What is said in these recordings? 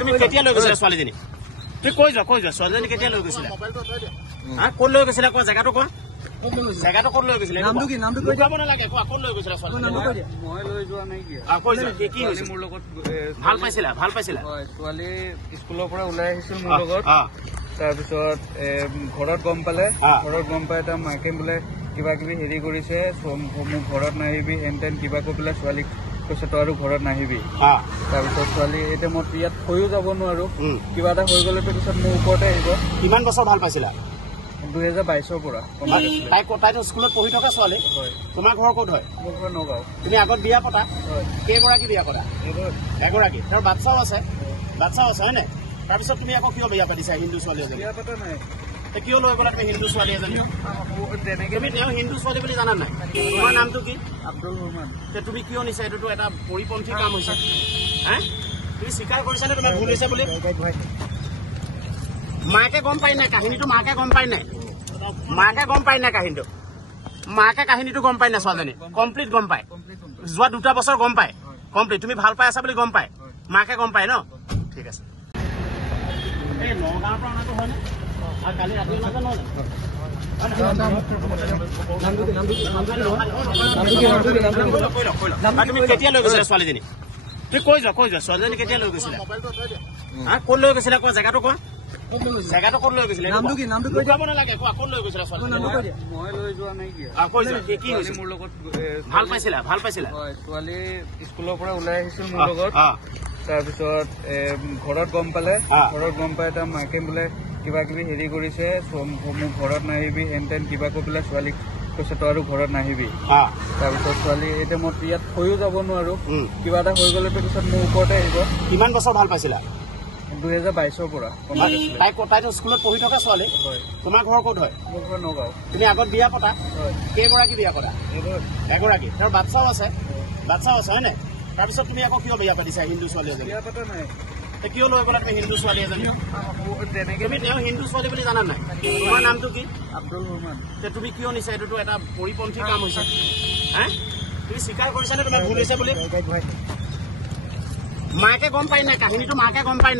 তুমি কেতিয়া লৈ গৈছিলা ছোৱালীজনী? তুমি কৈ যোৱা ছোৱালীজনী কেতিয়া লৈ গৈছিলা? ক'ত লৈ গৈছিলা কোৱা, জেগাটো কোৱা, জেগাটো ক'ত লৈ গৈছিলে? লুকাব নালাগে, কোৱা ক'ত লৈ গৈছিলা ছোৱালীজনী? মই লৈ যোৱা নাই। কি হৈছে মোৰ লগত? ভাল পাইছিলা? ছোৱালী স্কুলৰ পৰা ওলাই আহিছিল মোৰ লগত। তাৰপিছত ঘৰত গম পালে, তাৰ মাকে বোলে কিবা কিবি হেৰি কৰিছে, মোক ঘৰত নাহিবি হেন তেন কিবা কৈ পেলাই ছোৱালীক কৈছে তই আৰু ঘৰত নাহিবি। তাৰপিছত ছোৱালী এতিয়া মই ইয়াত থৈও যাব নোৱাৰো, কিবা এটা হৈ গ'লে পিছত মোৰ ওপৰতে আহিব। কিমান বছৰ ভাল পাইছিলা? 2022 পৰা। তাইতো স্কুলত পঢ়ি থকা ছোৱালী। তোমাৰ ঘৰ ক'ত হয়? মোৰ ঘৰ নগাঁও। তুমি আগত বিয়া পতা? কেইগৰাকী বিয়া পতা? এগৰাকী। তাৰ বাচ্ছাও আছে হয় নাই? তাৰপিছত তুমি আকৌ কিয় বিয়া পাতিছা হিন্দু ছোৱালী এজনী? বিয়া পতা নাই। কিয় লৈ গ'লা তুমি হিন্দু ছোৱালী এজনী? তুমি তেওঁ হিন্দু ছোৱালী বুলি জানা নাই? তোমাৰ নামটো কি? আব্দুল ৰহমান। তুমি কিয় নিছা? এইটোতো এটা পৰিপন্থী কাম হৈছে। তুমি স্বীকাৰ কৰিছানে তোমাৰ ভুল হৈছে বুলি? মাকে গম পাই নাই কাহিনীটো? মাকে গম পাই নাই কাহিনীটো? মাকে কাহিনীটো গম পাই নাই? ছোৱালীজনী কমপ্লিট গম পায়? যোৱা 2টা বছৰ গম পায় কমপ্লিট? তুমি ভাল পাই আছা বুলি গম পায়? মাকে গম পায় ন? ঠিক আছে। এই নগাঁৱৰ পৰা অনাটো হয়নে? আৰু কালি ৰাতি অনাটো নহয়? তুমি কেতিয়া লৈ গৈছিলা ছোৱালীজনী? তুমি কৈ যোৱা ছোৱালীজনী কেতিয়া লৈ গৈছিলা? ক'ত লৈ গৈছিলা কোৱা, জেগাটো কোৱা, জেগাটো ক'ত লৈ গৈছিলে? লুকাব নালাগে, কোৱা ক'ত লৈ গৈছিলা ছোৱালীজনী? মই লৈ যোৱা নাই। কি হৈছে মোৰ লগত? ভাল পাইছিলা? ছোৱালী স্কুলৰ পৰা ওলাই আহিছিল মোৰ লগত। তাৰপিছত ঘৰত গম পালে, তাৰ মাকে বোলে কিবা কিবি হেৰি কৰিছে, মোক ঘৰত নাহিবি হেন তেন কিবা কৈ পেলাই ছোৱালীক কৈছে তই আৰু ঘৰত নাহিবি। তাৰপিছত ছোৱালী এতিয়া মই ইয়াত থৈও যাব নোৱাৰো, কিবা এটা হৈ গ'লে পিছত মোৰ ওপৰতে আহিব। কিমান বছৰ ভাল পাইছিলা? 2022 পৰা। তাইতো স্কুলত পঢ়ি থকা ছোৱালী। তোমাৰ ঘৰ ক'ত হয়? মোৰ ঘৰ নগাঁও। তুমি আগত বিয়া পতা? কেইগৰাকী বিয়া পতা? এগৰাকী। তাৰ বাচ্ছাও আছে হয় নাই? তাৰপিছত তুমি আকৌ কিয় বিয়া পাতিছা হিন্দু ছোৱালী এজনী? বিয়া পতা নাই। কিয় লৈ গ'লা তুমি হিন্দু ছোৱালী এজনী? তুমি তেওঁ হিন্দু ছোৱালী বুলি জানা নাই? তোমাৰ নামটো কি? আব্দুল ৰহমান। তুমি কিয় নিছা? এইটোতো এটা পৰিপন্থী কাম হৈছে। তুমি স্বীকাৰ কৰিছানে তোমাৰ ভুল হৈছে বুলি? মাকে গম পাই নাই কাহিনীটো? মাকে গম পাই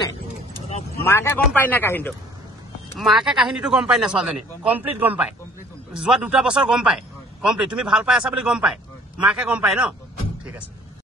নাই কাহিনীটো? মাকে কাহিনীটো গম পাই নাই? ছোৱালীজনী কমপ্লিট গম পায়? যোৱা 2টা বছৰ গম পায় কমপ্লিট? তুমি ভাল পাই আছা বুলি গম পায়? মাকে গম পায় ন? ঠিক আছে।